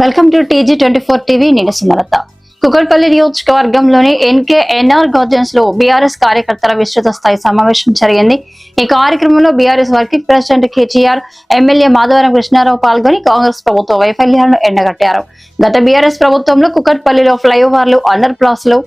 Welcome to TG24 TV. నేను సుమలత. కుకట్పల్లి నియోజకవర్గంలోని NKNR gardens లో బీఆర్ఎస్ కార్యకర్తల విస్తృత స్థాయి సమావేశం జరిగింది. ఈ కార్యక్రమంలో BRS working president KTR, MLA Madhavaram Krishna Rao పాల్గొని కాంగ్రెస్ ప్రభుత్వ వైఫల్యాలను ఎండగట్టారు. గత బీఆర్ఎస్ ప్రభుత్వంలో కుకట్పల్లిలో ఫ్లైఓవర్లు, అండర్ పాస్లు,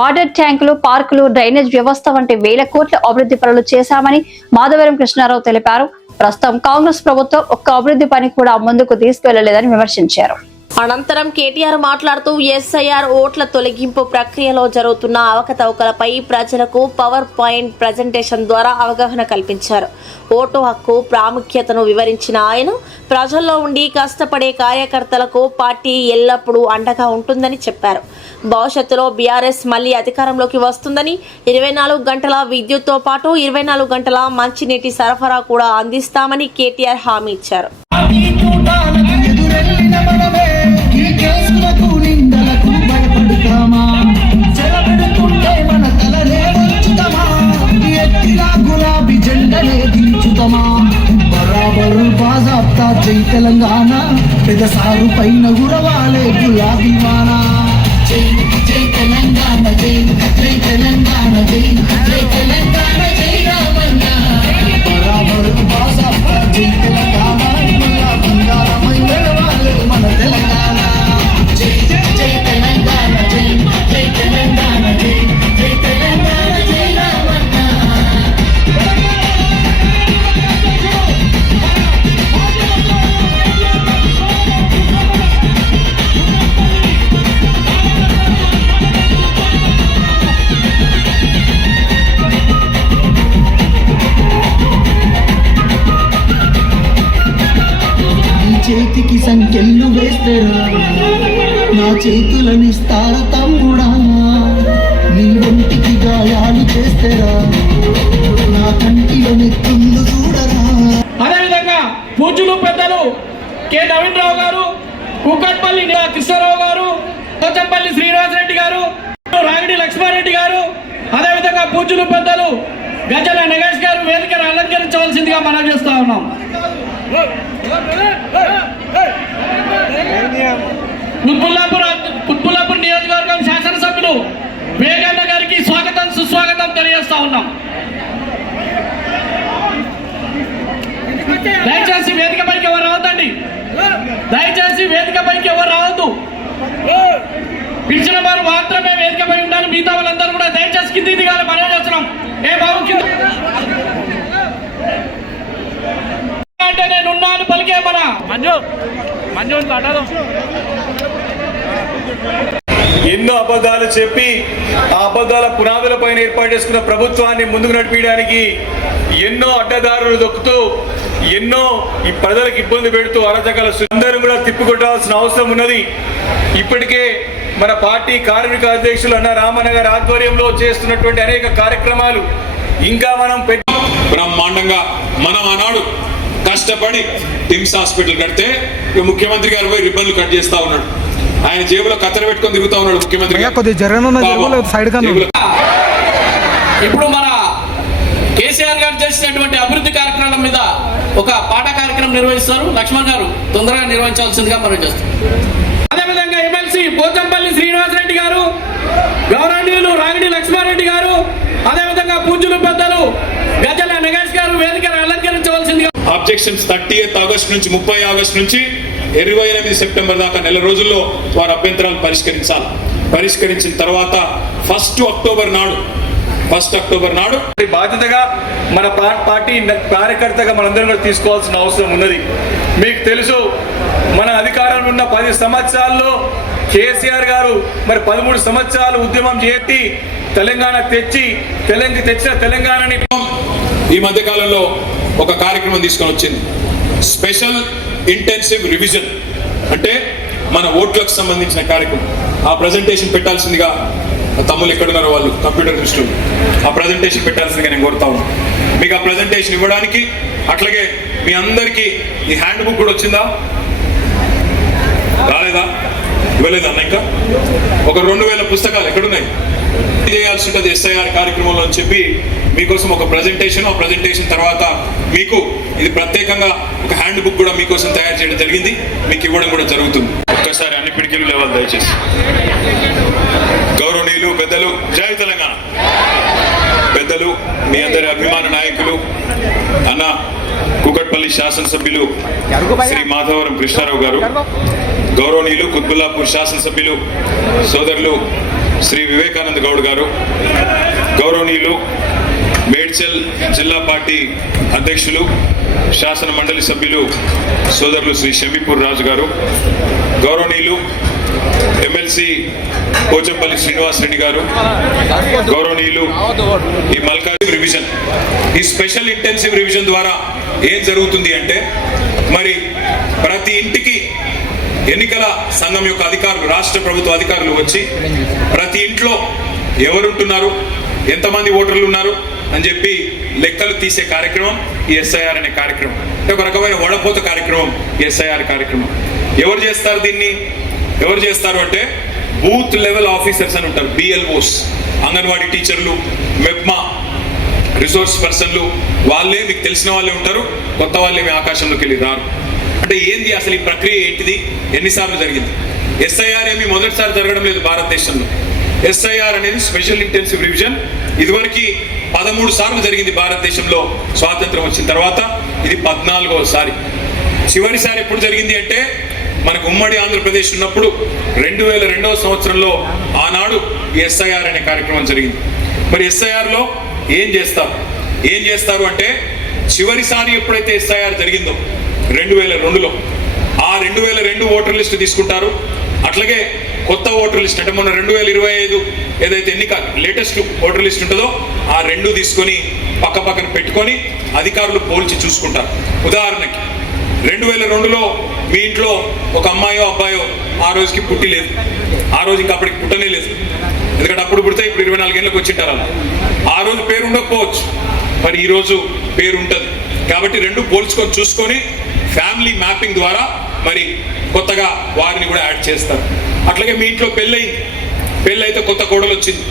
వాటర్ ట్యాంకులు, పార్కులు, డ్రైనేజ్ వ్యవస్థ వంటి వేల కోట్ల అభివృద్ధి పనులు చేశామని మాధవరం కృష్ణారావు తెలిపారు. ప్రస్తుతం కాంగ్రెస్ ప్రభుత్వం ఒక్క అభివృద్ధి పని కూడా ముందుకు తీసుకెళ్లలేదని విమర్శించారు. అనంతరం కేటీఆర్ మాట్లాడుతూ SIR ఓట్ల తొలగింపు ప్రక్రియలో జరుగుతున్న అవకతవకలపై ప్రజలకు పవర్ పాయింట్ ప్రజెంటేషన్ ద్వారా అవగాహన కల్పించారు. ఓటు హక్కు ప్రాముఖ్యతను వివరించిన ఆయన ప్రజల్లో ఉండి కష్టపడే కార్యకర్తలకు పార్టీ ఎల్లప్పుడూ అండగా ఉంటుందని చెప్పారు. భవిష్యత్తులో బీఆర్ఎస్ మళ్లీ అధికారంలోకి వస్తుందని, 24 గంటల విద్యుత్తో పాటు 24 గంటల మంచినీటి సరఫరా కూడా అందిస్తామని కేటీఆర్ హామీ ఇచ్చారు. జై తెలంగాణ పెద్ద సారు పైన గురవాలే గులాబీ వాన. జై జై తెలంగాణ, జై జై తెలంగాణ, జై జై తెలంగాణ, జై రామన్న. బరాబరు బాజాప్తా జై తెలంగాణ, బంగారమై వెలవాలే మన తెలంగాణ. జై జై తెలంగాణ, జై జై తెలంగాణ, జై జై తెలంగాణ, జై రామన్న. చేతికి సంఖ్యలు వేస్తారా, నా చేతులనిస్తారా తమ్ముడా, నీ ఒంటికి గాయాలు చేస్తారా, నా కంటిలో నెత్తుళ్ళు చూడరా. అదేవిధంగా పూజలు పెద్దలు కె నవీన్ రావు గారు, కుకట్పల్లి కృష్ణారావు గారు, పోచంపల్లి శ్రీనివాసరెడ్డి గారు, రాగిడి లక్ష్మారెడ్డి గారు, అదేవిధంగా పూజలు పెద్దలు గజల నగేష్ గారు వేదికను అలంకరించవలసిందిగా మనం చేస్తా ఉన్నాం. కుత్బుల్లాపూర్ నియోజకవర్గం శాసనసభ్యులు వేగన్న గారికి స్వాగతం సుస్వాగతం తెలియజేస్తా ఉన్నాం. దయచేసి వేదికపైకి ఎవరు రావద్దండి, దయచేసి వేదికపైకి ఎవరు రావద్దు. పిలిచిన వారు మాత్రమే వేదికపై ఉండాలి, మిగతా వాళ్ళందరూ కూడా దయచేసి కింది దిగాలి. మనం చేస్తున్నాం ఏ బాబు కింద అంటే నేను ఉన్నాను పలికే మన ఎన్నో అబద్ధాలు చెప్పి ఆ అబద్ధాల పునాదులపైన ఏర్పాటు చేసుకున్న ప్రభుత్వాన్ని ముందుకు నడిపించడానికి ఎన్నో అడ్డదారులు దొక్కుతూ ఎన్నో ఈ ప్రజలకు ఇబ్బంది పెడుతూ అరాచకాల అందరూ కూడా తిప్పికొట్టాల్సిన అవసరం ఉన్నది. ఇప్పటికే మన పార్టీ కార్మిక అధ్యక్షులు అన్న రామన్న గారి ఆధ్వర్యంలో చేస్తున్నటువంటి అనేక కార్యక్రమాలు ఇంకా మనం బ్రహ్మాండంగా మనం ఆనాడు కష్టపడి టిమ్స్ హాస్పిటల్ కడితే ముఖ్యమంత్రి గారు పోయి రిబ్బన్లు కట్ చేస్తా ఉన్నాడు. ఆయన జేబులో కత్తెర పెట్టుకొని తిరుగుతా ఉన్నాడు ముఖ్యమంత్రి. ఇప్పుడు మన కేసీఆర్ గారు చేసినటువంటి అభివృద్ధి కార్యక్రమాల మీద ఒక పాట కార్యక్రమం నిర్వహిస్తారు. లక్ష్మణ్ గారు తొందరగా నిర్వహించాల్సిందిగా మనం చేస్తాం. అదేవిధంగా ఎమ్మెల్సీ పోచంపల్లి శ్రీనివాసరెడ్డి గారు, గౌరవనీయులు రాగిడి లక్ష్మారెడ్డి గారు, అదేవిధంగా పూజలు పెద్దలు గజల నగేష్ గారు వేదికను అలంకరించవలసిందిగా. ఆబ్జెక్షన్స్ 30 ఆగస్టు నుంచి 30 ఆగస్టు నుంచి 28 సెప్టెంబర్ దాకా నెల రోజుల్లో వారి అభ్యంతరాలు పరిష్కరించాలి. పరిష్కరించిన తర్వాత 1 అక్టోబర్ నాడు బాధ్యతగా మన పార్టీ కార్యకర్తగా మనందరం కూడా తీసుకోవాల్సిన అవసరం ఉన్నది. మీకు తెలుసు, మన అధికారంలో ఉన్న 10 సంవత్సరాల్లో కేసీఆర్ గారు మరి 13 సంవత్సరాలు ఉద్యమం చేసి తెలంగాణ తెచ్చిన తెలంగాణని ఈ మధ్య కాలంలో ఒక కార్యక్రమం తీసుకొని వచ్చింది. స్పెషల్ ఇంటెన్సివ్ రివిజన్ అంటే మన ఓట్లకు సంబంధించిన కార్యక్రమం. ఆ ప్రజెంటేషన్ పెట్టాల్సిందిగా తమ్ముళ్ళు ఎక్కడున్నారో వాళ్ళు కంప్యూటర్ దృష్టిలో ఆ ప్రజెంటేషన్ పెట్టాల్సిందిగా నేను కోరుతా ఉన్నాను. మీకు ఆ ప్రజెంటేషన్ ఇవ్వడానికి అట్లాగే మీ అందరికీ ఈ హ్యాండ్ బుక్ కూడా వచ్చిందా, రాలేదా, ఇవ్వలేదా అన్న? ఇంకా ఒక 2000 పుస్తకాలు ఎక్కడున్నాయి చేయాల్సి ఉంటుంది SIR కార్యక్రమంలో అని చెప్పి మీకోసం ఒక ప్రెజెంటేషన్, ఆ ప్రెజెంటేషన్ తర్వాత మీకు ఇది ప్రత్యేకంగా ఒక హ్యాండ్ బుక్ కూడా మీకోసం తయారు చేయడం జరిగింది, మీకు ఇవ్వడం కూడా జరుగుతుంది. అందరి అభిమాన నాయకులు అన్న కూకట్పల్లి శాసనసభ్యులు శ్రీ మాధవరం కృష్ణారావు గారు, గౌరవనీయులు కుత్బుల్లాపూర్ శాసనసభ్యులు సోదరులు శ్రీ వివేకానంద గౌడ్ గారు, గౌరవనీయులు మేడ్చల్ జిల్లా పార్టీ అధ్యక్షులు శాసన మండలి సభ్యులు సోదరులు శ్రీ షమీపూర్ రాజు గారు, గౌరవనీయులు ఎమ్మెల్సీ పోచంపల్లి శ్రీనివాస్ రెడ్డి గారు, గౌరవనీయులు ఈ మల్కాజ్ రివిజన్, ఈ స్పెషల్ ఇంటెన్సివ్ రివిజన్ ద్వారా ఏం జరుగుతుంది అంటే మరి ప్రతి ఇంటికి ఎన్నికల సంఘం యొక్క అధికారులు, రాష్ట్ర ప్రభుత్వ అధికారులు వచ్చి ప్రతి ఇంట్లో ఎవరుంటున్నారు, ఎంతమంది ఓటర్లు ఉన్నారు అని చెప్పి లెక్కలు తీసే కార్యక్రమం ఈ ఎస్ఐఆర్ అనే కార్యక్రమం. ఒక రకమైన వడపోత కార్యక్రమం ఎస్ఐఆర్ కార్యక్రమం. ఎవరు చేస్తారు దీన్ని? ఎవరు చేస్తారు అంటే బూత్ లెవెల్ ఆఫీసర్స్ అని ఉంటారు, బిఎల్ఓస్, అంగన్వాడీ టీచర్లు, మెప్మా రిసోర్స్ పర్సన్లు, వాళ్ళే మీకు తెలిసిన వాళ్ళే ఉంటారు, కొత్త వాళ్ళేమి ఆకాశంలోకి వెళ్ళి రారు. అంటే ఏంది అసలు ఈ ప్రక్రియ ఏంటిది, ఎన్నిసార్లు జరిగింది? ఎస్ఐఆర్ ఏమి మొదటిసారి జరగడం లేదు భారతదేశంలో. ఎస్ఐఆర్ అనేది స్పెషల్ ఇంటెన్సివ్ రివిజన్ ఇదివరకు 13 సార్లు జరిగింది భారతదేశంలో స్వాతంత్రం వచ్చిన తర్వాత. ఇది 14వసారి. చివరిసారి ఎప్పుడు జరిగింది అంటే మనకు ఉమ్మడి ఆంధ్రప్రదేశ్ ఉన్నప్పుడు 2002వ సంవత్సరంలో ఆనాడు ఎస్ఐఆర్ అనే కార్యక్రమం జరిగింది. మరి ఎస్ఐఆర్లో ఏం చేస్తారు అంటే చివరిసారి ఎప్పుడైతే ఎస్ఐఆర్ జరిగిందో 2002లో ఆ 2002 ఓటర్ లిస్టు తీసుకుంటారు. అట్లాగే కొత్త ఓటర్ లిస్ట్ అంటే మొన్న 2025 ఏదైతే ఎన్నిక లేటెస్ట్ ఓటర్ లిస్ట్ ఉంటుందో ఆ 2 తీసుకొని పక్కన పెట్టుకొని అధికారులు పోల్చి చూసుకుంటారు. ఉదాహరణకి 2002లో మీ ఇంట్లో ఒక అమ్మాయో అబ్బాయో ఆ రోజుకి పుట్టి లేదు, ఆ రోజు ఇంకా అప్పటికి పుట్టనే లేదు, ఎందుకంటే అప్పుడు పుడితే ఇప్పుడు 24 ఏళ్ళకి వచ్చింటారు. అలా ఆ రోజు పేరు ఉండకపోవచ్చు, మరి ఈ రోజు పేరు ఉంటుంది. కాబట్టి 2 పోల్చుకొని చూసుకొని ఫ్యామిలీ మ్యాపింగ్ ద్వారా మరి కొత్తగా వారిని కూడా యాడ్ చేస్తారు. అట్లాగే మీ ఇంట్లో పెళ్ళి అయితే కొత్త కోడలు వచ్చింది,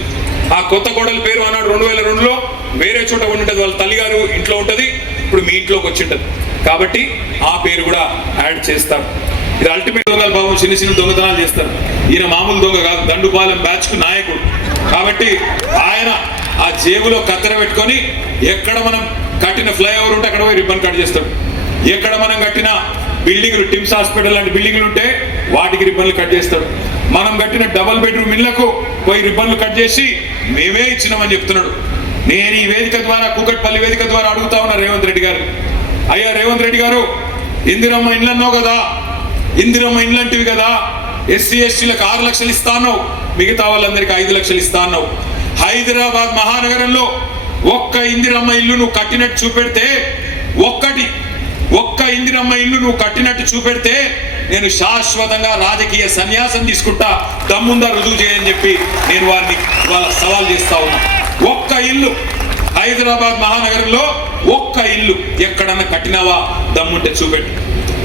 ఆ కొత్త కోడల పేరు ఆనాడు 2002లో వేరే చోట ఉంటుంది, వాళ్ళ తల్లిగారు ఇంట్లో ఉంటుంది, ఇప్పుడు మీ ఇంట్లోకి వచ్చి ఉంటుంది, కాబట్టి ఆ పేరు కూడా యాడ్ చేస్తారు. ఇది అల్టిమేట్ దొంగల బాబు, చిన్న దొంగతనాలు చేస్తారు. ఈయన మామూలు దొంగ కాదు, దండుపాలెం బ్యాచ్ కు నాయకుడు. కాబట్టి ఆయన ఆ జేబులో కత్తెర పెట్టుకొని ఎక్కడ మనం కట్టిన ఫ్లైఓవర్ ఉంటే అక్కడ పోయి రిబ్బన్ కట్ చేస్తాడు, ఎక్కడ మనం కట్టిన బిల్డింగ్లు, టిమ్స్ హాస్పిటల్ లాంటి బిల్డింగ్లు ఉంటే వాటికి రిబ్బన్లు కట్ చేస్తాడు. మనం కట్టిన డబుల్ బెడ్రూమ్ ఇళ్లకు పోయి రిబ్బన్లు కట్ చేసి మేమే ఇచ్చినామని చెప్తున్నాడు. నేను ఈ వేదిక ద్వారా, కూకట్పల్లి వేదిక ద్వారా అడుగుతా ఉన్నా రేవంత్ రెడ్డి గారు, అయ్యా రేవంత్ రెడ్డి గారు, ఇందిరమ్మ ఇండ్లు అన్నావు కదా, ఇందిరమ్మ ఇండ్లంటివి కదా, ఎస్సీ ఎస్టీలకు 6 లక్షలు ఇస్తా అన్నావు, మిగతా వాళ్ళందరికీ 5 లక్షలు ఇస్తా అన్నావు. హైదరాబాద్ మహానగరంలో ఒక్క ఇందిరమ్మ ఇల్లు నువ్వు కట్టినట్టు చూపెడితే, ఒక్క ఇందిరమ్మ ఇల్లు నువ్వు కట్టినట్టు చూపెడితే నేను శాశ్వతంగా రాజకీయ సన్యాసం తీసుకుంటా, దమ్ముందా రుజువు చేయని చెప్పి నేను వారిని ఇవాళ సవాల్ చేస్తా ఉన్నా. ఒక్క ఇల్లు హైదరాబాద్ మహానగరంలో ఒక్క ఇల్లు ఎక్కడన్నా కట్టినావా, దమ్ముంటే చూపెట్టు.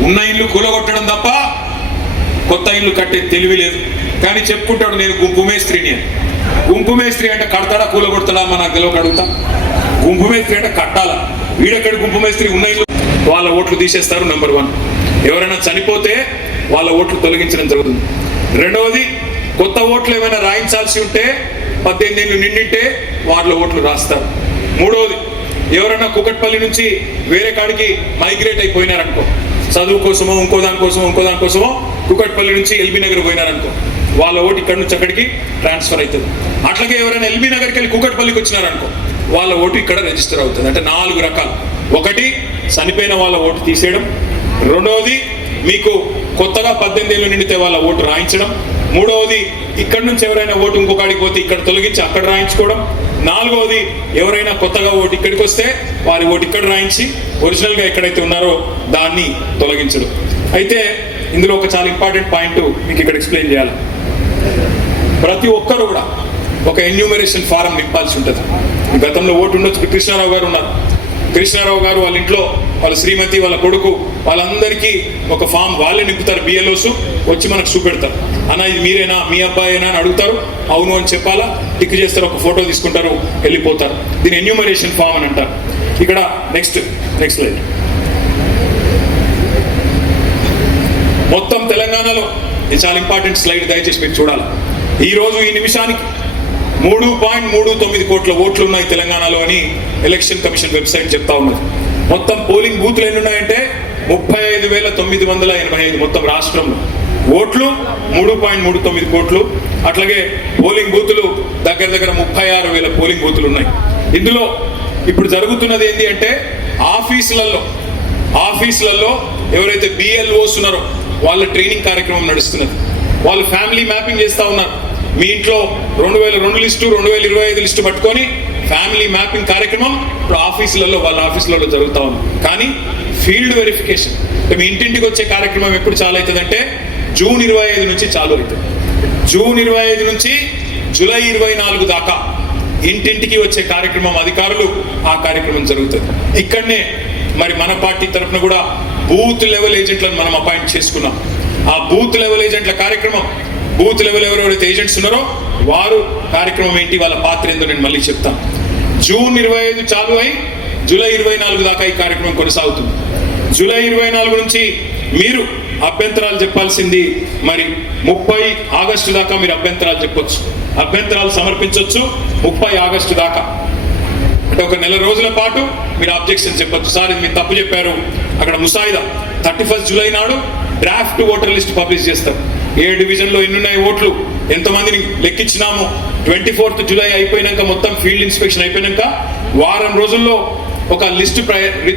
ఉన్న ఇల్లు కూలగొట్టడం తప్ప కొత్త ఇల్లు కట్టే తెలివి లేదు. కానీ చెప్పుకుంటాడు నేను గుంపు మేస్త్రిని అని. గుంపు మేస్త్రి అంటే కడతాడా కూలగొడతాడా మన గెలవకు అడుగుతా. గుంపు మేస్త్రి అంటే కట్టాలా, వీడెక్కడి గుంపు మేస్త్రి? ఉన్న ఇల్లు వాళ్ళ ఓట్లు తీసేస్తారు. నెంబర్ 1, ఎవరైనా చనిపోతే వాళ్ళ ఓట్లు తొలగించడం జరుగుతుంది. రెండవది, కొత్త ఓట్లు ఏమైనా రాయించాల్సి ఉంటే 18 ఏళ్ళు నిండింటే వాళ్ళ ఓట్లు రాస్తారు. మూడవది, ఎవరైనా కూకట్పల్లి నుంచి వేరే కాడికి మైగ్రేట్ అయిపోయినారనుకో, చదువు కోసమో ఇంకో దానికోసమో కూకట్పల్లి నుంచి ఎల్బీ నగర్ పోయినారనుకో, వాళ్ళ ఓటు ఇక్కడ నుంచి అక్కడికి ట్రాన్స్ఫర్ అవుతుంది. అట్లాగే ఎవరైనా ఎల్బీ నగర్కి వెళ్ళి కూకట్పల్లికి వచ్చినారనుకో, వాళ్ళ ఓటు ఇక్కడ రిజిస్టర్ అవుతుంది. అంటే 4 రకాలు. ఒకటి, చనిపోయిన వాళ్ళ ఓటు తీసేయడం. రెండవది, మీకు కొత్తగా 18 ఏళ్ళు నిండితే వాళ్ళ ఓటు రాయించడం. మూడవది, ఇక్కడ నుంచి ఎవరైనా ఓటు ఇంకొకడికి పోతే ఇక్కడ తొలగించి అక్కడ రాయించుకోవడం. నాలుగవది, ఎవరైనా కొత్తగా ఓటు ఇక్కడికి వస్తే వారి ఓటు ఇక్కడ రాయించి ఒరిజినల్గా ఎక్కడైతే ఉన్నారో దాన్ని తొలగించడం. అయితే ఇందులో ఒక చాలా ఇంపార్టెంట్ పాయింట్ మీకు ఇక్కడ ఎక్స్ప్లెయిన్ చేయాలి. ప్రతి ఒక్కరు కూడా ఒక ఎన్యూమరేషన్ ఫారం నింపాల్సి ఉంటుంది. గతంలో ఓటు ఉండొచ్చు. కృష్ణారావు గారు ఉన్నారు. కృష్ణారావు గారు వాళ్ళ ఇంట్లో వాళ్ళ శ్రీమతి, వాళ్ళ కొడుకు, వాళ్ళందరికీ ఒక ఫామ్ వాళ్ళే నింపుతారు. బిఎల్ఓస్ వచ్చి మనకు చూపెడతారు, అన్న ఇది మీరేనా, మీ అబ్బాయేనా అని అడుగుతారు. అవును అని చెప్పాలా, టిక్ చేస్తారు, ఒక ఫోటో తీసుకుంటారు, వెళ్ళిపోతారు. దీని ఎన్యూమరేషన్ ఫామ్ అని అంటారు. ఇక్కడ నెక్స్ట్ స్లైడ్. మొత్తం తెలంగాణలో ఇది చాలా ఇంపార్టెంట్ స్లైడ్, దయచేసి మీరు చూడాలి. ఈ రోజు ఈ నిమిషానికి 3.39 కోట్ల ఓట్లు ఉన్నాయి తెలంగాణలో అని ఎలక్షన్ కమిషన్ వెబ్సైట్ చెప్తా ఉన్నది. మొత్తం పోలింగ్ బూత్లు ఎన్ని ఉన్నాయంటే 35,985 మొత్తం రాష్ట్రంలో. ఓట్లు 3.39 కోట్లు. అట్లాగే పోలింగ్ బూతులు దగ్గర 36,000 పోలింగ్ బూతులు ఉన్నాయి. ఇందులో ఇప్పుడు జరుగుతున్నది ఏంటి అంటే ఆఫీసులలో ఎవరైతే BLOs ఉన్నారో వాళ్ళ ట్రైనింగ్ కార్యక్రమం నడుస్తున్నది. వాళ్ళు ఫ్యామిలీ మ్యాపింగ్ చేస్తూ ఉన్నారు. మీ ఇంట్లో 2002 లిస్టు 2025 లిస్టు పట్టుకొని ఫ్యామిలీ మ్యాపింగ్ కార్యక్రమం ఇప్పుడు వాళ్ళ ఆఫీసులలో జరుగుతూ ఉంది. కానీ ఫీల్డ్ వెరిఫికేషన్ మీ ఇంటింటికి వచ్చే కార్యక్రమం ఎప్పుడు చాలు అవుతుందంటే జూన్ 25 నుంచి చాలు అవుతుంది. జూన్ 25 నుంచి జూలై 24 దాకా ఇంటింటికి వచ్చే కార్యక్రమం అధికారులు ఆ కార్యక్రమం జరుగుతుంది. ఇక్కడనే మరి మన పార్టీ తరఫున కూడా బూత్ లెవెల్ ఏజెంట్లను మనం అపాయింట్ చేసుకున్నాం. ఆ బూత్ లెవెల్ ఏజెంట్ల కార్యక్రమం, బూత్ లెవెల్ ఎవరెవరైతే ఏజెంట్స్ ఉన్నారో వారు కార్యక్రమం ఏంటి, వాళ్ళ పాత్ర ఏందో నేను మళ్ళీ చెప్తాను. జూన్ 25 చాలు అయి జూలై 24 దాకా ఈ కార్యక్రమం కొనసాగుతుంది. జూలై 24 నుంచి మీరు అభ్యంతరాలు చెప్పాల్సింది మరి 30 ఆగస్టు దాకా మీరు అభ్యంతరాలు చెప్పొచ్చు, అభ్యంతరాలు సమర్పించవచ్చు 30 ఆగస్టు దాకా. అంటే ఒక నెల రోజుల పాటు మీరు అబ్జెక్షన్ చెప్పొచ్చు. సార్ ఇది మీరు తప్పు చెప్పారు. అక్కడ ముసాయిదా 31 జూలై నాడు డ్రాఫ్ట్ ఓటర్ లిస్ట్ పబ్లిష్ చేస్తారు. ఏ డివిజన్లో ఎన్నున్నాయి ఓట్లు, ఎంతమందిని లెక్కించినాము. 24th జూలై అయిపోయినాక మొత్తం ఫీల్డ్ ఇన్స్పెక్షన్ అయిపోయినాక వారం రోజుల్లో ఒక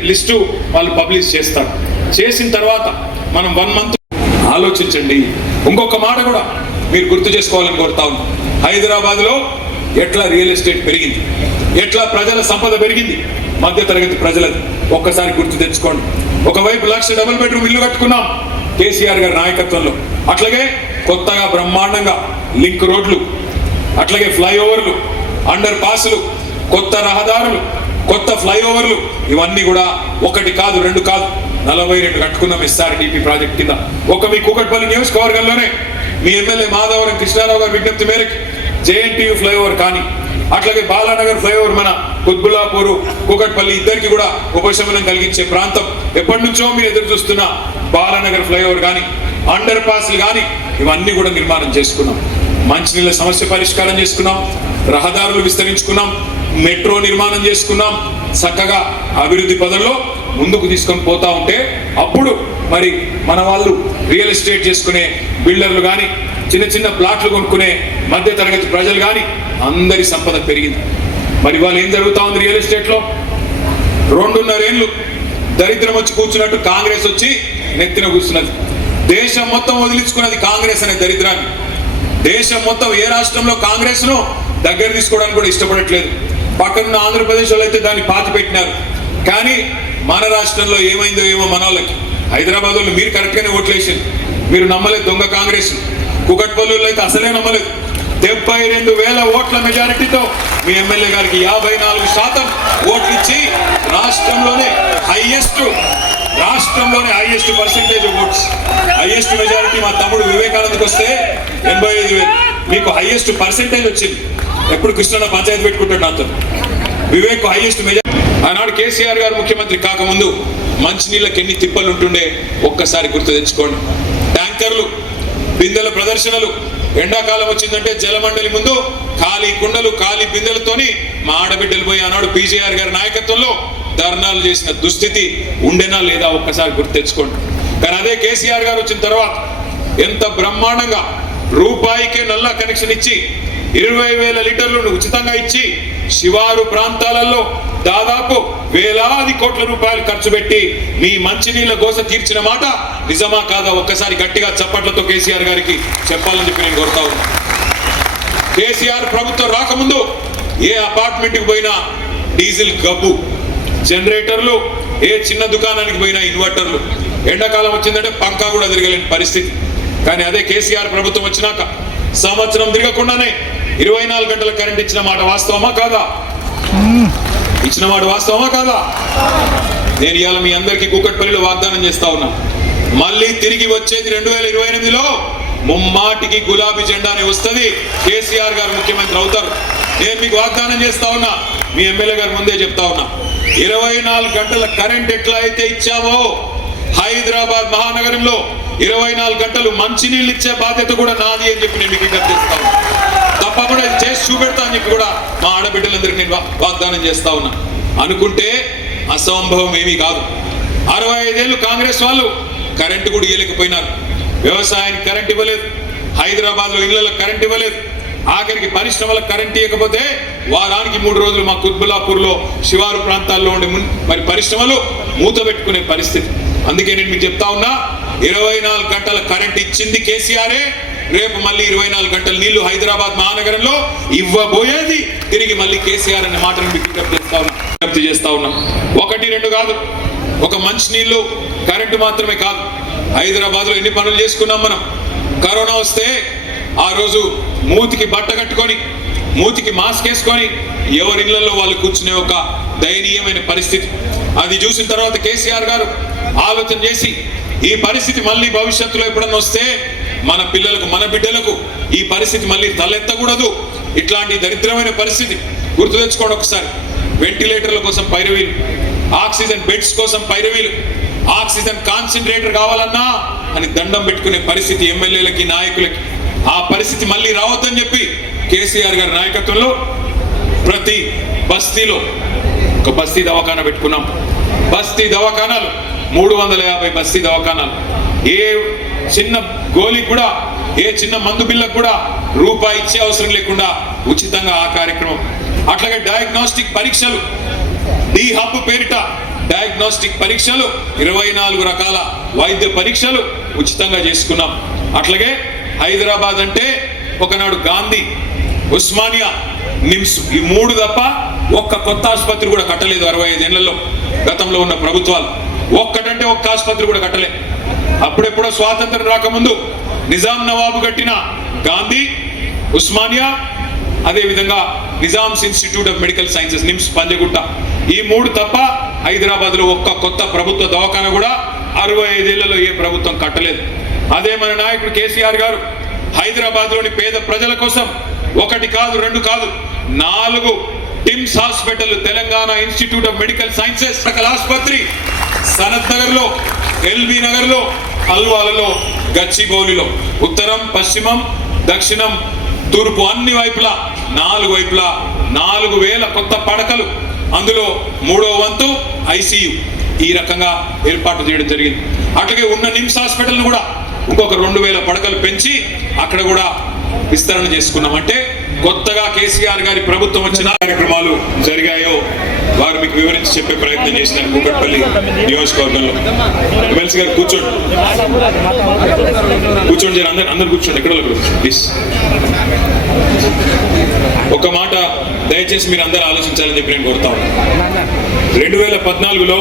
లిస్టు వాళ్ళు పబ్లిష్ చేస్తారు. చేసిన తర్వాత మనం 1 మంత్ ఆలోచించండి. ఇంకొక మాట కూడా మీరు గుర్తు చేసుకోవాలని కోరుతా ఉన్నాం. హైదరాబాద్లో ఎట్లా రియల్ ఎస్టేట్ పెరిగింది, ఎట్లా ప్రజల సంపద పెరిగింది, మధ్యతరగతి ప్రజలది ఒక్కసారి గుర్తు తెచ్చుకోండి. ఒకవైపు 1,00,000 డబుల్ బెడ్రూమ్ ఇల్లు కట్టుకున్నాం కేసీఆర్ గారి నాయకత్వంలో. అట్లాగే కొత్తగా బ్రహ్మాండంగా లింక్ రోడ్లు, అట్లాగే ఫ్లైఓవర్లు, అండర్ పాస్లు, కొత్త రహదారులు, కొత్త ఫ్లైఓవర్లు, ఇవన్నీ కూడా 1 కాదు 2 కాదు 42 కట్టుకున్నాం SRDP ప్రాజెక్ట్ కింద. మీ కూకట్పల్లి నియోజకవర్గంలోనే మీ ఎమ్మెల్యే మాధవరం కృష్ణారావు గారి విజ్ఞప్తి మేరకు JNTU ఫ్లైఓవర్ కానీ, అట్లాగే బాలానగర్ ఫ్లైఓవర్ మన కుత్బుల్లాపూర్ కూకట్పల్లి ఇద్దరికి కూడా ఉపశమనం కలిగించే ప్రాంతం ఎప్పటి నుంచో మీరు ఎదురు చూస్తున్న బాలానగర్ ఫ్లైఓవర్ కానీ, అండర్ పాస్లు కానీ ఇవన్నీ కూడా నిర్మాణం చేసుకున్నాం. మంచినీళ్ళ సమస్య పరిష్కారం చేసుకున్నాం, రహదారులు విస్తరించుకున్నాం, మెట్రో నిర్మాణం చేసుకున్నాం. చక్కగా అభివృద్ధి పదంలో ముందుకు తీసుకొని పోతా ఉంటే అప్పుడు మరి మన వాళ్ళు రియల్ ఎస్టేట్ చేసుకునే బిల్డర్లు కానీ, చిన్న ప్లాట్లు కొనుక్కునే మధ్య తరగతి ప్రజలు కానీ అందరి సంపద పెరిగింది. మరి వాళ్ళు ఏం జరుగుతా ఉంది రియల్ ఎస్టేట్లో? 2.5 ఏళ్ళు దరిద్రం వచ్చి కూర్చున్నట్టు కాంగ్రెస్ వచ్చి నెత్తిన కూర్చున్నది. దేశం మొత్తం వదిలించుకున్నది కాంగ్రెస్ అనే దరిద్రాన్ని. దేశం మొత్తం ఏ రాష్ట్రంలో కాంగ్రెస్ ను దగ్గర తీసుకోవడానికి కూడా ఇష్టపడట్లేదు. పక్కనున్న ఆంధ్రప్రదేశ్ వాళ్ళు అయితే దాన్ని పాతి పెట్టినారు. కానీ మన రాష్ట్రంలో ఏమైందో ఏమో మన వాళ్ళకి. హైదరాబాద్ వాళ్ళు మీరు కరెక్ట్ గానే ఓట్లేసారు, మీరు నమ్మలేదు దొంగ కాంగ్రెస్. కుకట్పల్లిలో అయితే అసలే నమ్మలేదు. 72,000 ఓట్ల మెజారిటీతో మీ ఎమ్మెల్యే గారికి 54% ఓట్లు ఇచ్చి రాష్ట్రంలోనే highest percentage votes, highest majority మా తమ్ముడు వివేకానందకి వస్తే 85,000. మీకు హైయెస్ట్ పర్సెంటేజ్ వచ్చింది. ఎప్పుడు కృష్ణ పంచాయతీ పెట్టుకుంటాడు నాతో. Vivek highest majority. ఆనాడు కేసీఆర్ గారు ముఖ్యమంత్రి కాకముందు మంచినీళ్ళకి ఎన్ని తిప్పలు ఉంటుండే ఒక్కసారి గుర్తు తెచ్చుకోండి. ట్యాంకర్లు, బిందెల ప్రదర్శనలు, ఎండాకాలం వచ్చిందంటే జలమండలి ముందు ఖాళీ కుండలు, ఖాళీ బిందెలతోని మా ఆడబిడ్డలు పోయి ఆనాడు పీజీఆర్ గారి నాయకత్వంలో ధర్నాలు చేసిన దుస్థితి ఉండేనా లేదా ఒక్కసారి గుర్తు తెచ్చుకోండి. కానీ అదే కేసీఆర్ గారు వచ్చిన తర్వాత ఎంత బ్రహ్మాండంగా రూపాయికే నల్లా కనెక్షన్ ఇచ్చి 20,000 లీటర్లను ఉచితంగా ఇచ్చి శివారు ప్రాంతాలలో దాదాపు వేలాది కోట్ల రూపాయలు ఖర్చు పెట్టి మీ మంచినీళ్ళ గోస తీర్చిన మాట నిజమా కాదా ఒక్కసారి గట్టిగా చప్పట్లతో కేసీఆర్ గారికి చెప్పాలని చెప్పి నేను కోరుతా ఉన్నాను. కేసీఆర్ ప్రభుత్వం రాకముందు ఏ అపార్ట్మెంట్కి పోయినా డీజిల్ గబ్బు, జనరేటర్లు, ఏ చిన్న దుకాణానికి పోయినా ఇన్వర్టర్లు, ఎండాకాలం వచ్చిందంటే పంకా కూడా తిరగలేని పరిస్థితి. కానీ అదే కేసీఆర్ ప్రభుత్వం వచ్చినాక సంవత్సరం తిరగకుండానే 24 గంటల కరెంట్ ఇచ్చిన మాట వాస్తవమా కాదా? ఇచ్చిన మాట వాస్తవమా కాదా? నేను ఇవాళ మీ అందరికీ కూకట్పల్లిలో వాగ్దానం చేస్తా ఉన్నా. మళ్ళీ తిరిగి వచ్చేది 2028లో ముమ్మాటికి గులాబీ జెండానే వస్తుంది. కేసీఆర్ గారు ముఖ్యమంత్రి అవుతారు. నేను మీకు వాగ్దానం చేస్తా ఉన్నా, మీ ఎమ్మెల్యే గారు ముందే చెప్తా ఉన్నా. 24 గంటల కరెంట్ ఎట్లా అయితే ఇచ్చామో హైదరాబాద్ మహానగరంలో 24 గంటలు మంచినీళ్ళు ఇచ్చే బాధ్యత కూడా నాది అని చెప్పి నేను మీకు విజ్ఞప్తి చేస్తా ఉన్నా. తప్పకుండా ఇది చేసి చూపెడతా అని చెప్పి కూడా మా ఆడబిడ్డలందరికీ నేను వాగ్దానం చేస్తా ఉన్నా. అనుకుంటే అసంభవం ఏమీ కాదు. 65 ఏళ్ళు కాంగ్రెస్ వాళ్ళు కరెంటు కూడా ఇవ్వలేకపోయినారు. వ్యవసాయానికి కరెంట్ ఇవ్వలేదు, హైదరాబాద్లో ఇళ్లకు కరెంట్ ఇవ్వలేదు, ఆఖరికి పరిశ్రమలకు కరెంట్ ఇవ్వకపోతే వారానికి 3 రోజులు మా కుత్బుల్లాపూర్లో శివారు ప్రాంతాల్లో ఉండే మరి పరిశ్రమలు మూత పెట్టుకునే పరిస్థితి. అందుకే నేను మీకు చెప్తా ఉన్నా, 24 గంటల కరెంట్ ఇచ్చింది కేసీఆరే. రేపు మళ్ళీ 24 గంటల నీళ్లు హైదరాబాద్ మహానగరంలో ఇవ్వబోయేది తిరిగి మళ్ళీ కేసీఆర్ అనే మాటను మీకు విజ్ఞప్తి చేస్తా ఉన్నా. 1, 2 కాదు, ఒక మంచి నీళ్లు కరెంటు మాత్రమే కాదు. హైదరాబాద్లో ఎన్ని పనులు చేసుకున్నాం మనం. కరోనా వస్తే ఆ రోజు మూతికి బట్ట కట్టుకొని, మూతికి మాస్క్ వేసుకొని ఎవరి ఇళ్లలో వాళ్ళు కూర్చునే ఒక దయనీయమైన పరిస్థితి. అది చూసిన తర్వాత కేసీఆర్ గారు ఆలోచన చేసి ఈ పరిస్థితి మళ్ళీ భవిష్యత్తులో ఎప్పుడన్నా వస్తే మన పిల్లలకు, మన బిడ్డలకు ఈ పరిస్థితి మళ్ళీ తలెత్తకూడదు. ఇట్లాంటి దరిద్రమైన పరిస్థితి గుర్తు తెచ్చుకోండి ఒకసారి. వెంటిలేటర్ల కోసం పైరవీలు, ఆక్సిజన్ బెడ్స్ కోసం పైరవీలు, ఆక్సిజన్ కాన్సన్ట్రేటర్ కావాలన్నా అని దండం పెట్టుకునే పరిస్థితి ఎమ్మెల్యేలకి, నాయకులకి. ఆ పరిస్థితి మళ్ళీ రావద్దని చెప్పి కేసీఆర్ గారి నాయకత్వంలో ప్రతి బస్తీలో ఒక బస్తీ దవాఖానా పెట్టుకున్నాం. బస్తీ దవాఖానాలు 350 బస్తీ దవాఖానాలు. ఏ చిన్న గోళీకి కూడా, ఏ చిన్న మందు బిల్లకు కూడా రూపాయి ఇచ్చే అవసరం లేకుండా ఉచితంగా ఆ కార్యక్రమం. అట్లాగే డయాగ్నోస్టిక్ పరీక్షలు, డి హబ్ పేరిట డయాగ్నోస్టిక్ పరీక్షలు, 24 రకాల వైద్య పరీక్షలు ఉచితంగా చేసుకున్నాం. అట్లాగే హైదరాబాద్ అంటే ఒకనాడు గాంధీ, ఉస్మానియా, నిమ్స్, ఈ 3 తప్ప ఒక్క కొత్త ఆసుపత్రి కూడా కట్టలేదు 65 ఏళ్లలో గతంలో ఉన్న ప్రభుత్వాలు. ఒక్కటంటే ఒక్క ఆసుపత్రి కూడా కట్టలే. అప్పుడెప్పుడో స్వాతంత్రం రాకముందు నిజాం నవాబు కట్టిన గాంధీ, ఉస్మానియా, అదేవిధంగా Nizam's institute of medical sciences, NIMS Panjagutta, ఈ 3 తప్ప హైదరాబాద్ లో ఒక్క కొత్త ప్రభుత్వ దవాఖాన కూడా 65 ఏళ్లలో ఏ ప్రభుత్వం కట్టలేదు. అదే మన నాయకుడు కేసీఆర్ గారు హైదరాబాద్ లోని పేద ప్రజల కోసం 1 కాదు, 2 కాదు, 4 TIMS hospital, Telangana institute of medical sciences, సకల ఆసుపత్రి సనత్ నగర్ లో, ఎల్బీ నగర్ లో, అల్వాలలో, గచ్చిబౌలిలో, ఉత్తరం, పశ్చిమం, దక్షిణం, తూర్పు అన్ని వైపులా 4 వైపులా 4000 కొత్త పడకలు, అందులో 3వ వంతు ఐసీయూ, ఈ రకంగా ఏర్పాటు చేయడం జరిగింది. అట్లాగే ఉన్న నిమ్స్ హాస్పిటల్ కూడా ఇంకొక 2000 పడకలు పెంచి అక్కడ కూడా విస్తరణ చేసుకున్నాం. అంటే కొత్తగా కేసీఆర్ గారి ప్రభుత్వం వచ్చిన కార్యక్రమాలు జరిగాయో వారు మీకు వివరించి చెప్పే ప్రయత్నం చేసినారు. కూకట్పల్లి నియోజకవర్గంలో ఎమ్మెల్సీ గారు కూర్చోండి, అందరు కూర్చోండి, ఎక్కడ ప్లీజ్. ఒక మాట దయచేసి మీరు అందరూ ఆలోచించాలని చెప్పి నేను కోరుతా ఉన్నాను. 2014లో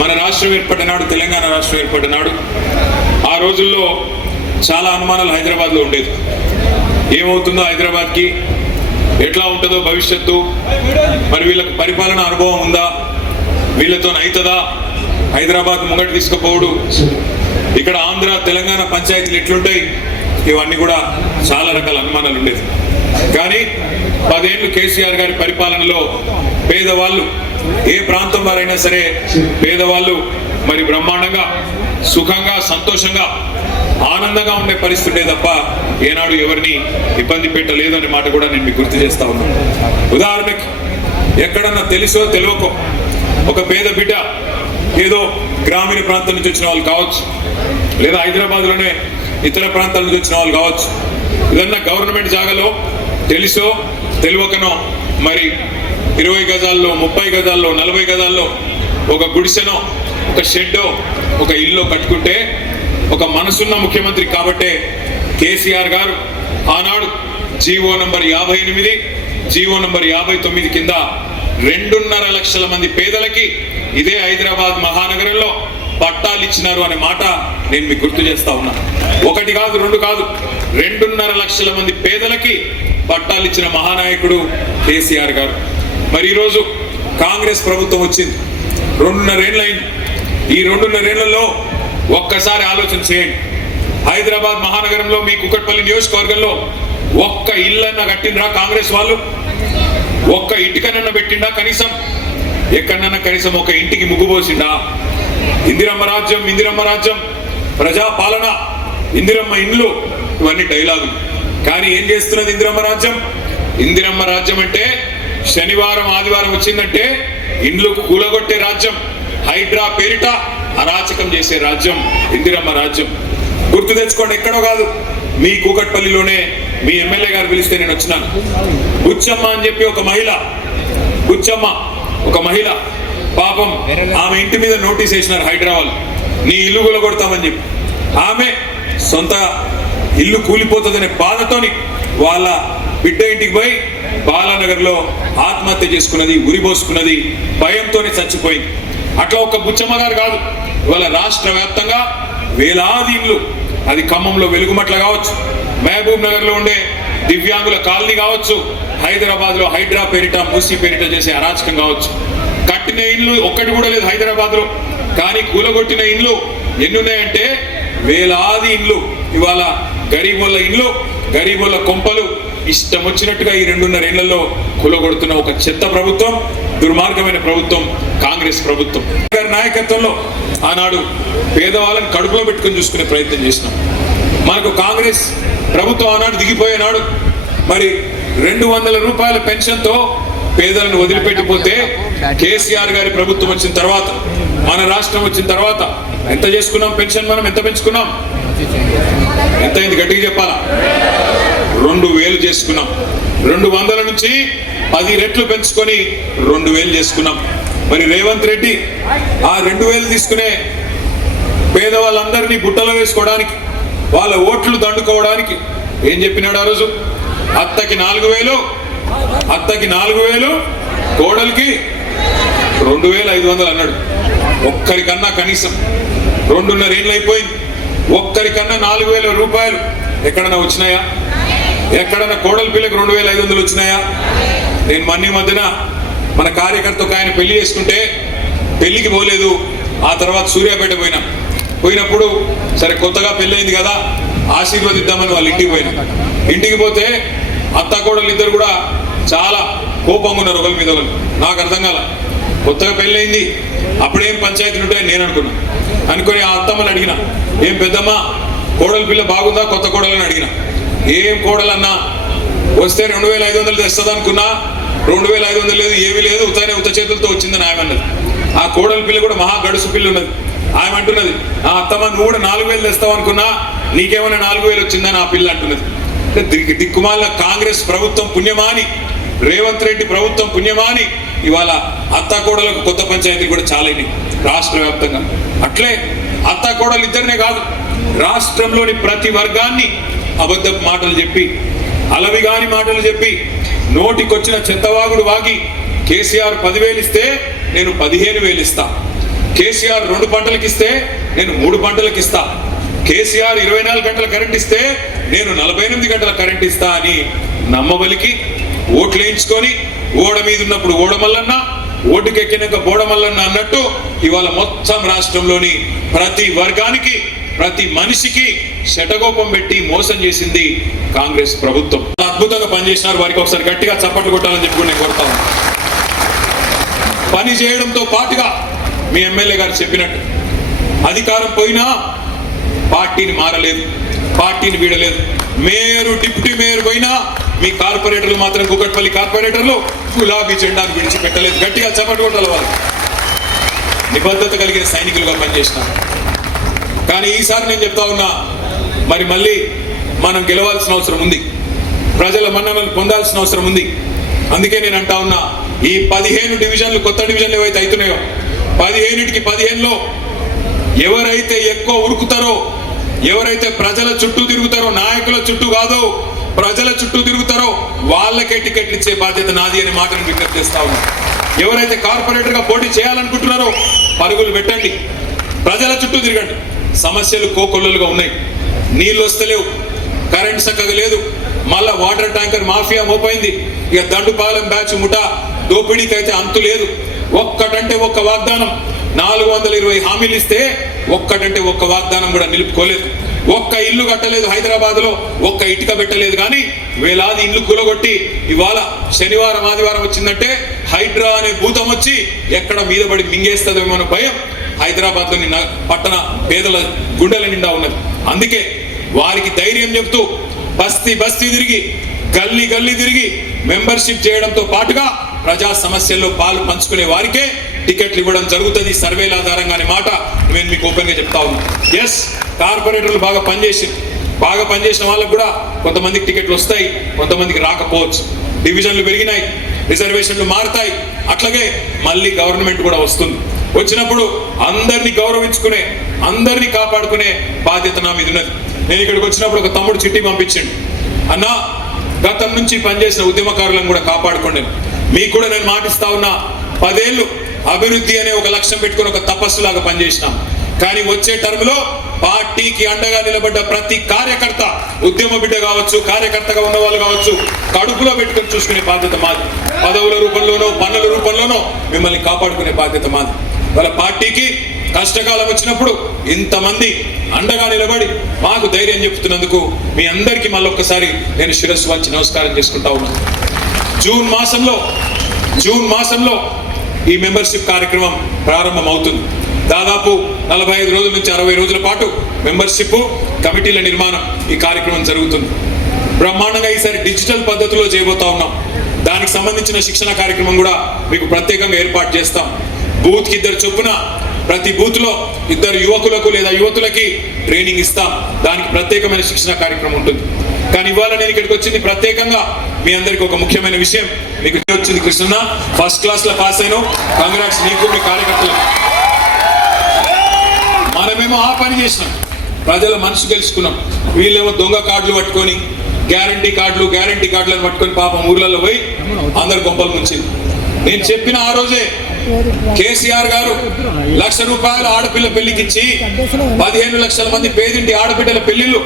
మన రాష్ట్రం ఏర్పడిన నాడు, తెలంగాణ రాష్ట్రం ఏర్పడిన నాడు, ఆ రోజుల్లో చాలా అనుమానాలు హైదరాబాద్లో ఉండేది. ఏమవుతుందో హైదరాబాద్కి, ఎట్లా ఉంటుందో భవిష్యత్తు, మరి వీళ్ళకి పరిపాలన అనుభవం ఉందా, వీళ్ళతో అవుతుందా, హైదరాబాద్ ముంగటి తీసుకుపోవడు, ఇక్కడ ఆంధ్ర తెలంగాణ పంచాయతీలు ఎట్లుంటాయి, ఇవన్నీ కూడా చాలా రకాల అనుమానాలు ఉండేది. కానీ 10 ఏళ్ళు కేసీఆర్ గారి పరిపాలనలో పేదవాళ్ళు, ఏ ప్రాంతం వారైనా సరే పేదవాళ్ళు మరి బ్రహ్మాండంగా, సుఖంగా, సంతోషంగా, ఆనందంగా ఉండే పరిస్థితి తప్ప ఏనాడు ఎవరిని ఇబ్బంది పెట్టలేదు అనే మాట కూడా నేను మీకు గుర్తు చేస్తా ఉన్నాను. ఉదాహరణకి ఎక్కడన్నా తెలుసో తెలియకో ఒక పేద బిడ్డ ఏదో గ్రామీణ ప్రాంతం నుంచి వచ్చిన వాళ్ళు కావచ్చు, లేదా హైదరాబాద్లోనే ఇతర ప్రాంతాల నుంచి వచ్చిన వాళ్ళు కావచ్చు, ఏదన్నా గవర్నమెంట్ జాగాలో తెలుసో తెలియకనో మరి 20 గజాల్లో, 30 గజాల్లో, 40 గజాల్లో ఒక గుడిసెనో, ఒక షెడ్డో, ఒక ఇల్లు కట్టుకుంటే ఒక మనసున్న ముఖ్యమంత్రి కాబట్టే కేసీఆర్ గారు ఆనాడు జీవో నంబర్ 58, జీవో నంబర్ 59 కింద 2.5 లక్షల మంది పేదలకి ఇదే హైదరాబాద్ మహానగరంలో పట్టాలు ఇచ్చినారు అనే మాట నేను మీకు గుర్తు చేస్తా ఉన్నా. 1 కాదు, 2 కాదు, 2.5 లక్షల మంది పేదలకి పట్టాలు ఇచ్చిన మహానాయకుడు కేసీఆర్ గారు. మరి ఈరోజు కాంగ్రెస్ ప్రభుత్వం వచ్చింది, 2.5 ఏళ్ళు అయింది. ఈ 2.5 ఏళ్లలో ఒక్కసారి ఆలోచన చేయండి. హైదరాబాద్ మహానగరంలో మీ కుకట్పల్లి నియోజకవర్గంలో ఒక్క ఇల్లన్నా కట్టిండ్రా కాంగ్రెస్ వాళ్ళు? ఒక్క ఇటుకనన్నా పెట్టిండా? కనీసం ఎక్కడన్నా కనీసం ఒక ఇంటికి ముగ్గు పోసిండా? ఇందిరమ్మ రాజ్యం, ఇందిరమ్మ రాజ్యం, ప్రజాపాలన, ఇందిరమ్మ ఇండ్లు, ఇవన్నీ డైలాగులు. కానీ ఏం చేస్తున్నది ఇందిరమ్మ రాజ్యం? ఇందిరమ్మ రాజ్యం అంటే శనివారం ఆదివారం వచ్చిందంటే ఇండ్లు కూలగొట్టే రాజ్యం, హైడ్రా పేరిట అరాచకం చేసే రాజ్యం ఇందిరమ్మ రాజ్యం. గుర్తు తెచ్చుకోండి, ఎక్కడో కాదు, మీ కూకట్పల్లిలోనే మీ ఎమ్మెల్యే గారు పిలిస్తే నేను వచ్చినాను. బుచ్చమ్మ అని చెప్పి ఒక మహిళ, బుచ్చమ్మ ఒక మహిళ, పాపం ఆమె ఇంటి మీద నోటీస్ వేసినారు హైదరాబాద్, నీ ఇల్లు కూలగొడతామని చెప్పి. ఆమె సొంత ఇల్లు కూలిపోతుందనే బాధతోని వాళ్ళ బిడ్డ ఇంటికి పోయి బాలానగర్ లో ఆత్మహత్య చేసుకున్నది, ఉరిపోసుకున్నది, భయంతోనే చచ్చిపోయింది. అట్లా ఒక బుచ్చమ్మ గారు కాదు, ఇవాళ రాష్ట్ర వ్యాప్తంగా వేలాది ఇల్లు, అది ఖమ్మంలో వెలుగుమట్ల కావచ్చు, మహబూబ్ నగర్ లో ఉండే దివ్యాంగుల కాలనీ కావచ్చు, హైదరాబాద్ లో హైడ్రా పేరిట మూసీ పేరిట చేసే అరాచకం కావచ్చు. కట్టిన ఇల్లు ఒక్కటి కూడా లేదు హైదరాబాద్ లో, కానీ కూలగొట్టిన ఇల్లు ఎన్నున్నాయంటే వేలాది ఇల్లు. ఇవాళ గరీబోళ్ళ ఇల్లు, గరీబోళ్ళ కొంపలు ఇష్టం వచ్చినట్టుగా ఈ 2.5 ఏళ్లలో కూలగొడుతున్న ఒక చెత్త ప్రభుత్వం, దుర్మార్గమైన ప్రభుత్వం కాంగ్రెస్ ప్రభుత్వం. గారి నాయకత్వంలో ఆనాడు పేదవాళ్ళని కడుపులో పెట్టుకుని చూసుకునే ప్రయత్నం చేసినాం. మనకు కాంగ్రెస్ ప్రభుత్వం ఆనాడు దిగిపోయేనాడు మరి 200 రూపాయల పెన్షన్తో పేదలను వదిలిపెట్టిపోతే కేసీఆర్ గారి ప్రభుత్వం వచ్చిన తర్వాత, మన రాష్ట్రం వచ్చిన తర్వాత ఎంత చేసుకున్నాం పెన్షన్? మనం ఎంత పెంచుకున్నాం? ఎంత అయింది గట్టిగా చెప్పాలా? 2000 చేసుకున్నాం. 200 నుంచి 10 రెట్లు పెంచుకొని 2000 చేసుకున్నాం. మరి రేవంత్ రెడ్డి ఆ 2000 తీసుకునే పేదవాళ్ళందరినీ బుట్టలో వేసుకోవడానికి, వాళ్ళ ఓట్లు దండుకోవడానికి ఏం చెప్పినాడు ఆ రోజు? అత్తకి 4000, అత్తకి 4000, కోడలికి 2500 అన్నాడు. ఒక్కరికన్నా కనీసం 2.5 ఏళ్ళు అయిపోయింది, ఒక్కరికన్నా 4000 రూపాయలు ఎక్కడన్నా వచ్చినాయా? ఎక్కడన్నా కోడలి పిల్లకి 2500 వచ్చినాయా? నేను మొన్న మధ్యన మన కార్యకర్త ఒక ఆయన పెళ్లి చేసుకుంటే పెళ్లికి పోలేదు, ఆ తర్వాత సూర్యాపేట పోయినప్పుడు సరే కొత్తగా పెళ్ళయింది కదా ఆశీర్వదిద్దామని వాళ్ళ ఇంటికి పోయినా. ఇంటికి పోతే అత్త కోడలు ఇద్దరు కూడా చాలా కోపంగా ఉన్నారు ఒకరి మీద ఒకరు. నాకు అర్థం కాల, కొత్తగా పెళ్ళయింది అప్పుడేం పంచాయతీలు ఉంటాయని నేను అనుకుని ఆ అత్తమ్మని అడిగిన, ఏం పెద్దమ్మ కోడలి పిల్ల బాగుందా కొత్త కోడలని అడిగిన. ఏం కోడలన్నా వస్తే 2500 తెస్తుంది అనుకున్నా, 2500 లేదు, ఏమీ లేదు, ఉత్త చేతులతో వచ్చిందని ఆమె అన్నది. ఆ కోడలి పిల్ల కూడా మహా గడుసు పిల్ల ఉన్నది. ఆమె అంటున్నది, ఆ అత్తమ్మ నువ్వు కూడా 4000 తెస్తావు అనుకున్నా, నీకేమైనా 4000 వచ్చిందని ఆ పిల్ల అంటున్నది. దిక్కుమాల కాంగ్రెస్ ప్రభుత్వం పుణ్యమాని, రేవంత్ రెడ్డి ప్రభుత్వం పుణ్యమాని ఇవాళ అత్త కోడలకు కొత్త పంచాయతీలు కూడా చాలైనవి రాష్ట్ర వ్యాప్తంగా. అట్లే అత్త కోడలు ఇద్దరినే కాదు, రాష్ట్రంలోని ప్రతి వర్గాన్ని అబద్ధపు మాటలు చెప్పి, అలవిగాని మాటలు చెప్పి, నోటికొచ్చిన చెత్తవాగుడు వాగి కేసీఆర్ 10,000 ఇస్తే నేను 15,000 ఇస్తా, కేసీఆర్ 2 పంటలకు ఇస్తే నేను 3 పంటలకు ఇస్తా, కేసీఆర్ 24 గంటల కరెంట్ ఇస్తే నేను 48 గంటల కరెంట్ ఇస్తా అని నమ్మబలికి ఓట్లు వేయించుకొని, ఓడ మీద ఉన్నప్పుడు ఓడమల్లన్న, ఓటుకెక్కినాక బోడమల్లన్న అన్నట్టు ఇవాళ మొత్తం రాష్ట్రంలోని ప్రతి వర్గానికి, ప్రతి మనిషికి శటగోపం పెట్టి మోసం చేసింది కాంగ్రెస్ ప్రభుత్వం. అద్భుతంగా పనిచేసినారు, వారికి ఒకసారి గట్టిగా చప్పట్లు కొట్టాలని చెప్పి నేను కోరుతాను. పని చేయడంతో పాటుగా మీ ఎమ్మెల్యే గారు చెప్పినట్టు అధికారం పోయినా పార్టీని మారలేదు, పార్టీని వీడలేదు. మేయరు డిప్యూటీ మేయర్ పోయినా మీ కార్పొరేటర్లు మాత్రం కూకట్పల్లి కార్పొరేటర్లు గులాబీ జెండాను విడిచిపెట్టలేదు. గట్టిగా చప్పట్లు కొట్టాలి. వాళ్ళు నిబద్ధత కలిగిన సైనికులుగా పనిచేసినారు. కానీ ఈసారి నేను చెప్తా ఉన్నా, మరి మళ్ళీ మనం గెలవాల్సిన అవసరం ఉంది, ప్రజల మన్ననలు పొందాల్సిన అవసరం ఉంది. అందుకే నేను అంటా ఉన్నా, ఈ 15 డివిజన్లు, కొత్త డివిజన్లు ఏవైతే అవుతున్నాయో 15కి 15లో ఎవరైతే ఎక్కువ ఉరుకుతారో, ఎవరైతే ప్రజల చుట్టూ తిరుగుతారో, నాయకుల చుట్టూ కాదు ప్రజల చుట్టూ తిరుగుతారో వాళ్ళకే టికెట్లు ఇచ్చే బాధ్యత నాది అనే మాటను విజ్ఞప్తి చేస్తా ఉన్నా. ఎవరైతే కార్పొరేటర్ గా పోటీ చేయాలనుకుంటున్నారో పరుగులు పెట్టండి, ప్రజల చుట్టూ తిరగండి. సమస్యలు కోకొల్లలుగా ఉన్నాయి, నీళ్ళు వస్తలేవు, కరెంట్ చక్కగా లేదు, మళ్ళా వాటర్ ట్యాంకర్ మాఫియా మోపైంది. ఇక దండుపాలెం బ్యాచ్ ముఠా దోపిడీకి అయితే అంతు లేదు. ఒక్కటంటే ఒక్క వాగ్దానం, 420 హామీలు ఇస్తే ఒక్కటంటే ఒక్క వాగ్దానం కూడా నిలుపుకోలేదు. ఒక్క ఇల్లు కట్టలేదు హైదరాబాద్ లో, ఒక్క ఇటుక పెట్టలేదు. కానీ వేలాది ఇల్లు కూలగొట్టి ఇవాళ శనివారం ఆదివారం వచ్చిందంటే హైడ్రా అనే భూతం వచ్చి ఎక్కడ మీద పడి మింగేస్తుందేమో అనే భయం హైదరాబాద్ లోని పట్టణ పేదల గుండెల నిండా ఉన్నది. అందుకే వారికి ధైర్యం చెప్తూ బస్తీ బస్తీ తిరిగి గల్లీ గల్లీ తిరిగి మెంబర్షిప్ చేయడంతో పాటుగా ప్రజా సమస్యల్లో పాలు పంచుకునే వారికే టికెట్లు ఇవ్వడం జరుగుతుంది సర్వేల ఆధారంగా అనే మాట నేను మీకు ఓపెన్ గా చెప్తా ఉన్నాను. ఎస్, కార్పొరేటర్లు బాగా పనిచేసిన వాళ్ళకు కూడా కొంతమందికి టికెట్లు వస్తాయి, కొంతమందికి రాకపోవచ్చు. డివిజన్లు పెరిగినాయి, రిజర్వేషన్లు మారుతాయి, అట్లాగే మళ్ళీ గవర్నమెంట్ కూడా వస్తుంది. వచ్చినప్పుడు అందరినీ గౌరవించుకునే, అందరినీ కాపాడుకునే బాధ్యత నా మీద ఉన్నది. నేను ఇక్కడికి వచ్చినప్పుడు ఒక తమ్ముడు చిట్టి పంపించండి, అన్నా గతం నుంచి పనిచేసిన ఉద్యమకారులను కూడా కాపాడుకోండి. మీకు కూడా నేను మాటిస్తా ఉన్నా, 10 ఏళ్ళు అభివృద్ధి అనే ఒక లక్ష్యం పెట్టుకుని ఒక తపస్సులాగా పనిచేసినాం. కానీ వచ్చే టర్మ్లో పార్టీకి అండగా నిలబడ్డ ప్రతి కార్యకర్త, ఉద్యమ బిడ్డ కావచ్చు, కార్యకర్తగా ఉన్న వాళ్ళు కావచ్చు, కడుపులో పెట్టుకుని చూసుకునే బాధ్యత మాది. పదవుల రూపంలోనో పన్నుల రూపంలోనో మిమ్మల్ని కాపాడుకునే బాధ్యత మాది. వాళ్ళ పార్టీకి కష్టకాలం వచ్చినప్పుడు ఇంతమంది అండగా నిలబడి మాకు ధైర్యం చెప్తున్నందుకు మీ అందరికీ మళ్ళొక్కసారి నేను శిరస్సు వంచి నమస్కారం చేసుకుంటా ఉన్నాను. జూన్ మాసంలో ఈ మెంబర్షిప్ కార్యక్రమం ప్రారంభం అవుతుంది. దాదాపు 45 రోజుల నుంచి 60 రోజుల పాటు మెంబర్షిప్ కమిటీల నిర్మాణం ఈ కార్యక్రమం జరుగుతుంది. బ్రహ్మాండంగా ఈసారి డిజిటల్ పద్ధతిలో చేయబోతా ఉన్నాం. దానికి సంబంధించిన శిక్షణ కార్యక్రమం కూడా మీకు ప్రత్యేకంగా ఏర్పాటు చేస్తాం. బూత్కి 2 చొప్పున, ప్రతి బూత్ లో 2 యువకులకు లేదా యువతులకి ట్రైనింగ్ ఇస్తాం. దానికి ప్రత్యేకమైన శిక్షణ కార్యక్రమం ఉంటుంది. కానీ ఇవాళ నేను ఇక్కడికి వచ్చింది ప్రత్యేకంగా మీ అందరికి ఒక ముఖ్యమైన విషయం. మీకు వచ్చింది కృష్ణ, ఫస్ట్ క్లాస్ లో పాస్ అయినా, కాంగ్రెస్ నీకు మీ కార్యకర్తలకు. మనమేమో ఆ పని చేసినాం, ప్రజల మనసు తెలుసుకున్నాం. వీళ్ళేమో దొంగ కార్డులు పట్టుకొని, గ్యారంటీ కార్డులను పట్టుకొని పాపం ఊర్లలో పోయి అందరు గొప్పలు ముంచింది. నేను చెప్పిన ఆ రోజే కేసీఆర్ గారు ₹1,00,000 ఆడపిల్ల పెళ్లికిచ్చి 15 లక్షల మంది పేదింటి ఆడబిడ్డల పెళ్లిళ్ళు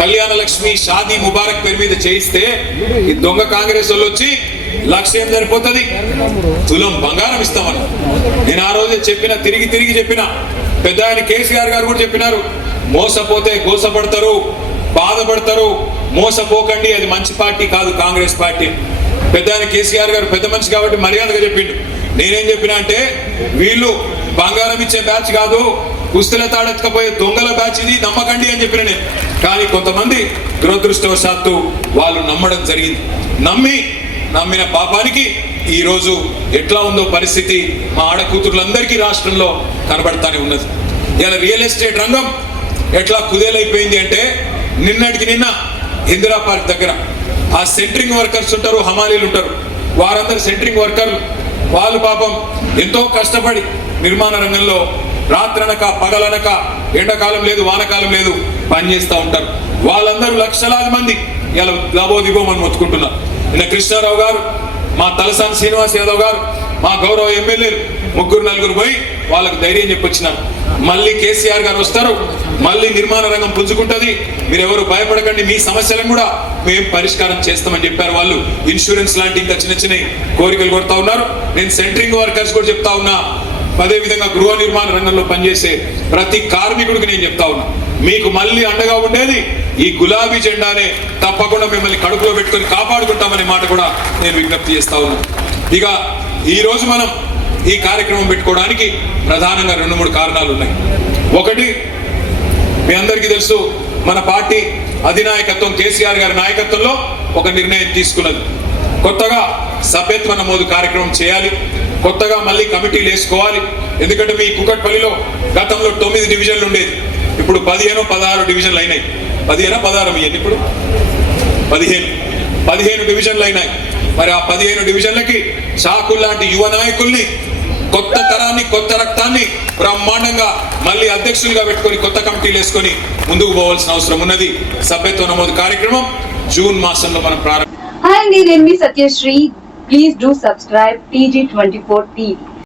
కళ్యాణ లక్ష్మి షాదీ ముబారక్ పేరు మీద చేయిస్తే ఈ దొంగ కాంగ్రెస్ వాళ్ళు వచ్చి 1,00,000 ఏం సరిపోతుంది, తులం బంగారం ఇస్తామని నేను ఆ రోజే చెప్పిన, తిరిగి చెప్పిన. పెద్ద ఆయన కేసీఆర్ గారు కూడా చెప్పినారు, మోసపోతే గోసపడతారు, బాధపడతారు, మోసపోకండి, అది మంచి పార్టీ కాదు కాంగ్రెస్ పార్టీ. పెద్ద ఆయన కేసీఆర్ గారు పెద్ద మనిషి కాబట్టి మర్యాదగా చెప్పిండు. నేనేం చెప్పినా అంటే, వీళ్ళు బంగారం ఇచ్చే బ్యాచ్ కాదు, కుస్తల తాడెత్తకపోయే దొంగల బ్యాచ్, ఇది నమ్మకండి అని చెప్పిన నేను. కానీ కొంతమంది దురదృష్టవశాత్తు వాళ్ళు నమ్మడం జరిగింది. నమ్మిన పాపానికి ఈ రోజు ఎట్లా ఉందో పరిస్థితి మా ఆడకూతురులందరికీ రాష్ట్రంలో కనబడతానే ఉన్నది. ఇలా రియల్ ఎస్టేట్ రంగం ఎట్లా కుదేలైపోయింది అంటే, నిన్నటికి నిన్న ఇందిరా పార్క్ దగ్గర ఆ సెంట్రింగ్ వర్కర్స్ ఉంటారు, హమాలీలు ఉంటారు, వారందరూ సెంట్రింగ్ వర్కర్లు. వాళ్ళు పాపం ఎంతో కష్టపడి నిర్మాణ రంగంలో రాత్రనక పగలనక, ఎండాకాలం లేదు వానకాలం లేదు పనిచేస్తూ ఉంటారు. వాళ్ళందరూ లక్షలాది మంది ఇలా లబోదిబోమని మొత్తుకుంటున్నారు. నిన్న కృష్ణారావు గారు, మా తలసాని శ్రీనివాస్ యాదవ్ గారు, మా గౌరవ ఎమ్మెల్యేలు 3-4 పోయి వాళ్ళకు ధైర్యం చెప్పొచ్చినారు. మళ్ళీ కేసీఆర్ గారు వస్తారు, మళ్ళీ నిర్మాణ రంగం పుంజుకుంటుంది, మీరెవరు భయపడకండి, మీ సమస్యలను కూడా మేము పరిష్కారం చేస్తామని చెప్పారు. వాళ్ళు ఇన్సూరెన్స్ లాంటి ఇంకా చిన్న కోరికలు కొడతా ఉన్నారు. నేను సెంట్రింగ్ వర్కర్స్ కూడా చెప్తా ఉన్నా, అదేవిధంగా గృహ నిర్మాణ రంగంలో పనిచేసే ప్రతి కార్మికుడికి నేను చెప్తా ఉన్నా, మీకు మళ్ళీ అండగా ఉండేది ఈ గులాబీ జెండానే, తప్పకుండా మిమ్మల్ని కడుపులో పెట్టుకొని కాపాడుకుంటామనే మాట కూడా నేను విజ్ఞప్తి చేస్తా ఉన్నా. ఇక ఈ రోజు మనం ఈ కార్యక్రమం పెట్టుకోవడానికి ప్రధానంగా 2-3 కారణాలు ఉన్నాయి. ఒకటి, మీ అందరికీ తెలుసు, మన పార్టీ అధినాయకత్వం కేసీఆర్ గారి నాయకత్వంలో ఒక నిర్ణయం తీసుకున్నది. కొత్తగా సభ్యత్వ నమోదు కార్యక్రమం చేయాలి, కొత్తగా మళ్ళీ కమిటీలు వేసుకోవాలి. ఎందుకంటే మీ కుకట్పల్లిలో గతంలో 9 డివిజన్లు ఉండేది, ఇప్పుడు 15-16 డివిజన్లు అయినాయి. 15-16 ఇవన్నీ ఇప్పుడు 15 డివిజన్లు అయినాయి. మరి ఆ 15 డివిజన్లకి షాకుల్ లాంటి యువ నాయకుల్ని, కొత్త తరాన్ని, కొత్త రక్తాన్ని బ్రహ్మాండంగా మళ్ళీ అధ్యక్షులుగా పెట్టుకొని కొత్త కమిటీలు వేసుకొని ముందుకు పోవాల్సిన అవసరం ఉన్నది. సభ్యత్వ నమోదు కార్యక్రమం జూన్ మాసంలో మనం ప్రారంభం. Hi, నేను మీ Satyasri. Please do subscribe TG24 TV.